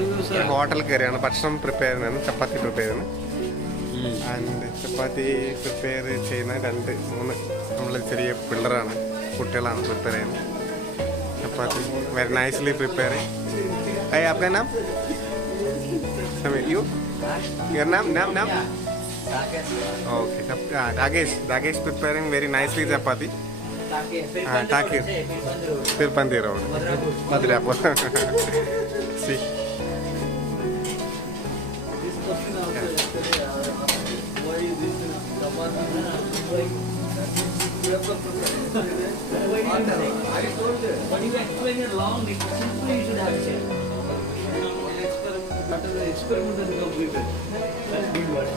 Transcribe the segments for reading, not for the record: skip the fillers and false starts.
hotel curry, but prepare chapati prepare. And chapati prepare chena and prepare chapati very nicely prepare. Hey, आपका नाम? You? Your name? Okay. Rakesh preparing very nicely chapati. Takir. Tirupandi Road. Madrapur. See. But you explain it long, simply you should have said.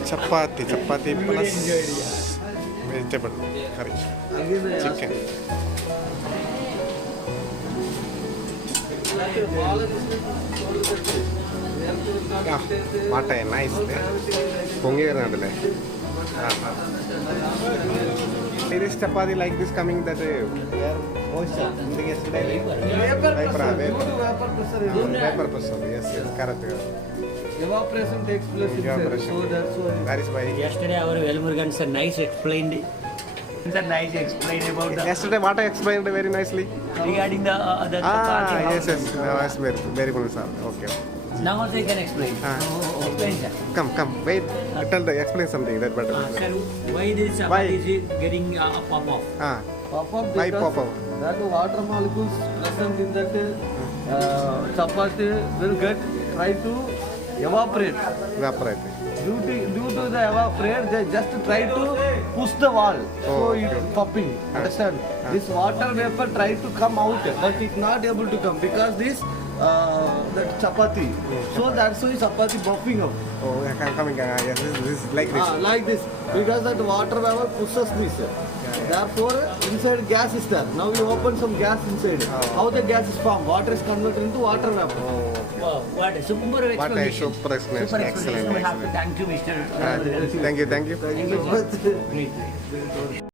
Chapati plus vegetable curry, chicken. Yeah, what a nice this chapati like this coming that moisture yesterday. Vapor pressure. Yes, correct. Evaporation takes place itself, so that's why. That is why. Yesterday our Velmurugan sir nice explained about the. Yesterday what I explained very nicely. Regarding the chapati. Yes, very good sir. Okay. Now also you can explain. Explain sir. Come, wait. Explain something that better. Sir, why this chapati is getting pop off? Pop-up Why because pop-up? that water molecules present in that chapati will try to evaporate. Due to the evaporate, they just try to push the wall. So it's popping. Understand? This water vapor try to come out, but it's not able to come because this that chapati. So that's why chapati buffing up. Coming. Yes, this is like this. Like this, because that water vapor pushes this. Therefore, inside gas is there. Now you open some gas inside. How the gas is formed? Water is converted into water vapor. Wow, what a super explanation. Super explanation. Excellent. Thank you, Mr. Thank you. Thank you.